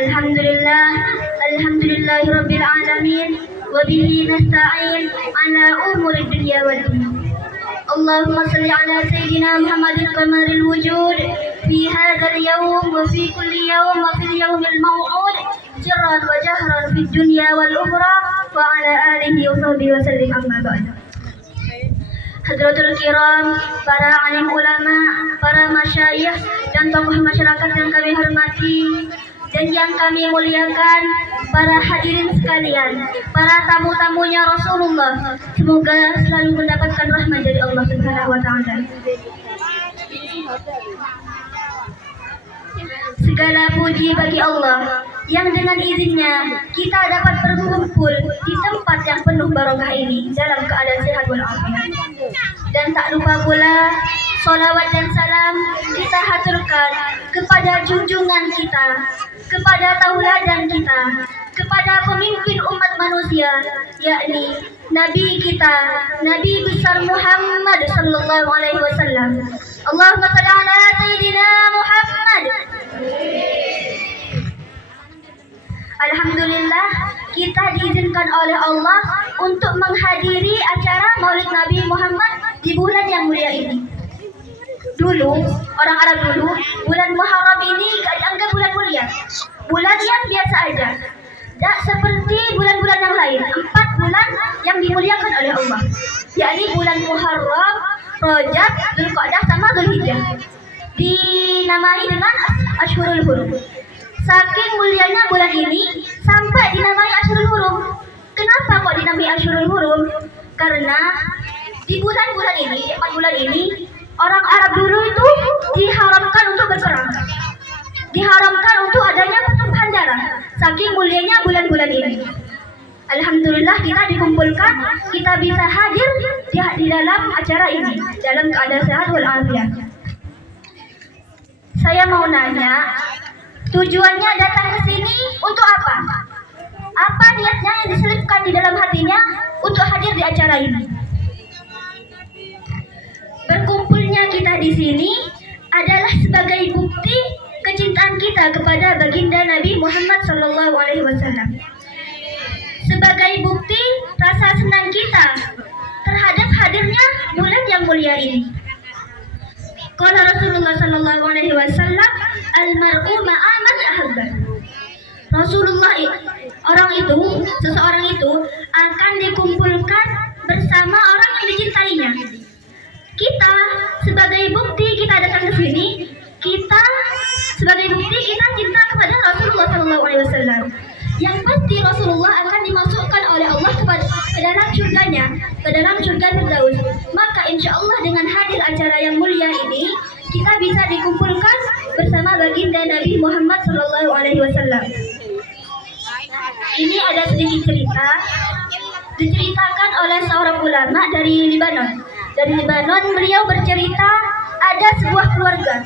Alhamdulillah, alhamdulillahirabbil alamin wa bihi nasta'in ala umuri dunya wad din. Allahumma salli ala sayyidina Muhammadin qamaril wujud fi hadzal yawm wa fi kulli yawm wa fil yawmil maw'ud sirran wa jahran fid dunya wal ukhra wa ala alihi wa sahbihi wa sallim amma ba'd. Hadratul kiram, para alim ulama, para masyayikh dan tokoh masyarakat yang kami hormati dan yang kami muliakan, para hadirin sekalian, para tamu-tamunya Rasulullah, semoga selalu mendapatkan rahmat dari Allah Subhanahu wa taala. Segala puji bagi Allah yang dengan izinnya kita dapat berkumpul di tempat yang penuh barokah ini dalam keadaan sehat walafiat. Dan tak lupa pula salawat dan salam kita haturkan kepada junjungan kita, kepada tauladan kita, kepada pemimpin umat manusia, yakni Nabi kita, Nabi besar Muhammad sallallahu alaihi wasallam. Allahumma shalli ala sayyidina Muhammad. Alhamdulillah, kita diizinkan oleh Allah untuk menghadiri acara Maulid Nabi Muhammad di bulan yang mulia ini. Dulu, orang Arab dulu, bulan Muharram ini gak dianggap bulan mulia, bulan yang biasa aja. Tak seperti bulan-bulan yang lain, 4 bulan yang dimuliakan oleh Allah, yakni bulan Muharram, Rajab, Dzulqa'dah sama Dzulhijjah, dinamai dengan Ashhurul Hurum. Saking mulianya bulan ini sampai dinamai Ashhurul Hurum. Kenapa kok dinamai Ashhurul Hurum? Karena di bulan-bulan ini, 4 bulan ini, orang Arab dulu itu diharamkan untuk berperang, diharamkan untuk adanya pertumpahan darah. Saking mulianya bulan-bulan ini. Alhamdulillah kita dikumpulkan, kita bisa hadir di dalam acara ini dalam keadaan sehat walafiat. Saya mau nanya, tujuannya datang ke sini untuk apa? Apa niatnya yang diselipkan di dalam hatinya untuk hadir di acara ini? Berkumpulnya kita di sini adalah sebagai bukti kecintaan kita kepada baginda Nabi Muhammad SAW. Sebagai bukti rasa senang kita terhadap hadirnya bulan yang mulia ini. Qala Rasulullah SAW, al-mar'u ma'a man ahabba. Rasulullah, seseorang itu akan dikumpulkan bersama orang yang dicintainya. Kita sebagai bukti kita datang ke sini, kita sebagai bukti kita cinta kepada Rasulullah SAW. Yang pasti Rasulullah akan dimasukkan oleh Allah ke dalam surganya, ke dalam surga Firdaus. Maka insya Allah dengan hadir acara yang mulia ini, kita bisa dikumpulkan bersama baginda Nabi Muhammad SAW. Ini ada sedikit cerita diceritakan oleh seorang ulama dari Libanon. Dari Libanon, beliau bercerita ada sebuah keluarga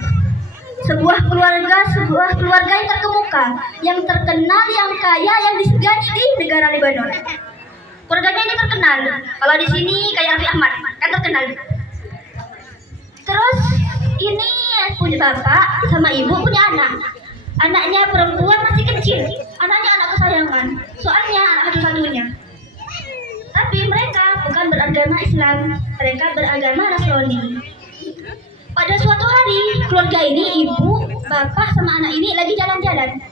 yang terkemuka, yang terkenal, yang kaya, yang disegani di negara Libanon. Keluarganya ini terkenal. Kalau di sini kayak Raffi Ahmad, kan terkenal. Terus ini punya bapak sama ibu punya anak. Anaknya perempuan masih kecil. Anaknya anak kesayangan. Soalnya anak satu-satunya. Tapi mereka bukan beragama Islam, mereka beragama Nasrani. Pada suatu hari, keluarga ini, ibu, bapak, sama anak ini lagi jalan-jalan.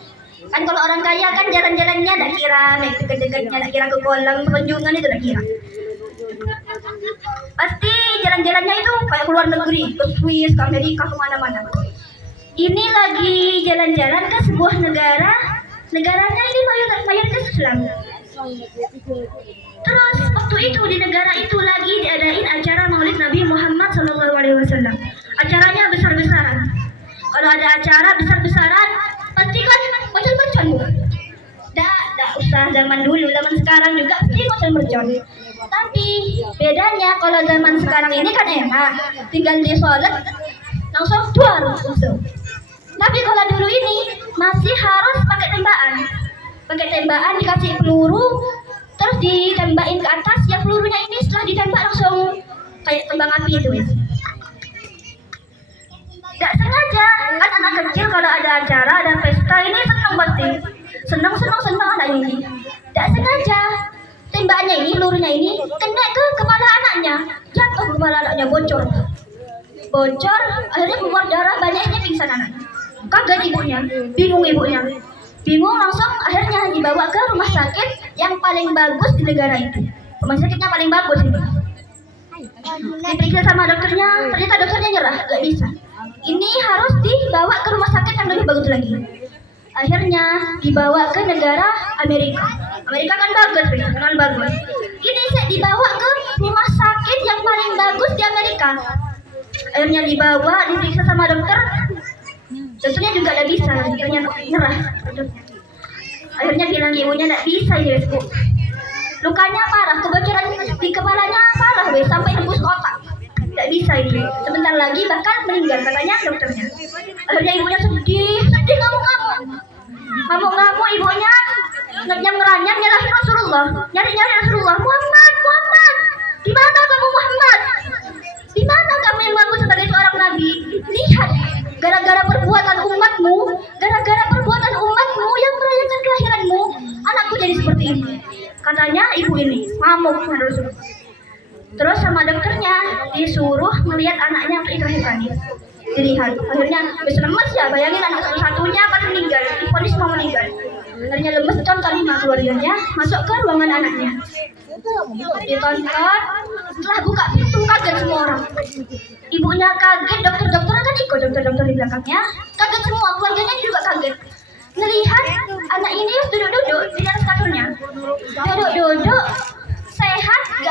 Kan kalau orang kaya kan jalan-jalannya tak kira, naik dekat-dekatnya, tak kira ke kolam, penjungan itu tak kira. Pasti jalan-jalannya itu kayak keluar negeri, ke Swiss, ke Amerika, kemana-mana. Ini lagi jalan-jalan ke sebuah negara, negaranya ini mayoritas Islam. Terus waktu itu di negara itu lagi diadain acara Maulid Nabi Muhammad SAW. Acaranya besar-besaran. Kalau ada acara besar-besaran, pasti kan mercon-mercon bu. Dah usah zaman dulu, zaman sekarang juga pasti mercon-mercon. Tapi bedanya kalau zaman sekarang ini kan enak, tinggal di sholat langsung duar langsung. Tapi kalau dulu ini masih harus pakai tembakan, dikasih peluru, terus ditembakin ke atas. Yang pelurunya ini setelah ditembak langsung kayak tembang api itu. Gak sengaja, kan anak kecil kalau ada acara, ada pesta ini senang pasti. Senang anaknya ini. Gak sengaja, tembakannya ini, pelurunya ini kena ke kepala anaknya. Jatuh kepala anaknya, bocor. Akhirnya keluar darah banyaknya, pingsan anaknya. Kaget ibunya, bingung ibunya. Bingung langsung akhirnya dibawa ke rumah sakit yang paling bagus di negara itu. Rumah sakitnya paling bagus itu. Diperiksa sama dokternya, ternyata dokternya nyerah, gak bisa. Ini harus dibawa ke rumah sakit yang lebih bagus lagi. Akhirnya dibawa ke negara Amerika. Amerika kan bagus, kan bagus. Ini saya dibawa ke rumah sakit yang paling bagus di Amerika. Akhirnya dibawa, diperiksa sama dokter. Dokternya juga gak bisa, akhirnya nyerah. Akhirnya bilang ibunya gak bisa ya, Bu. Lukanya parah, kebocoran di kepalanya parah, weh, sampai tembus otak. Tidak bisa ini. Sebentar lagi bahkan meninggal, katanya dokternya. Akhirnya ibunya sedih ngamuk ibunya. Ngeranyam nyalahin Rasulullah, nyari Rasulullah. Muhammad, di mana kamu Muhammad? Di mana kamu yang bagus sebagai seorang nabi? Lihat, gara-gara perbuatan umatmu yang merayakan kelahiranmu, anakku jadi seperti ini. Katanya ibu ini ngamuk terus. Terus sama dokternya disuruh melihat anaknya untuk dilahirkan. Dilihat, akhirnya bisa lemes ya, bayangin anak satu-satunya pas meninggal, divonis mau meninggal. Akhirnya lemes, tonton keluarganya masuk ke ruangan anaknya. Ditonton, setelah buka pintu kaget semua orang. Ibunya kaget, dokter-dokter kan ikut, dokter-dokter di belakangnya kaget semua, keluarganya juga kaget. Melihat anak ini duduk-duduk di atas kasurnya, duduk-duduk sehat, gak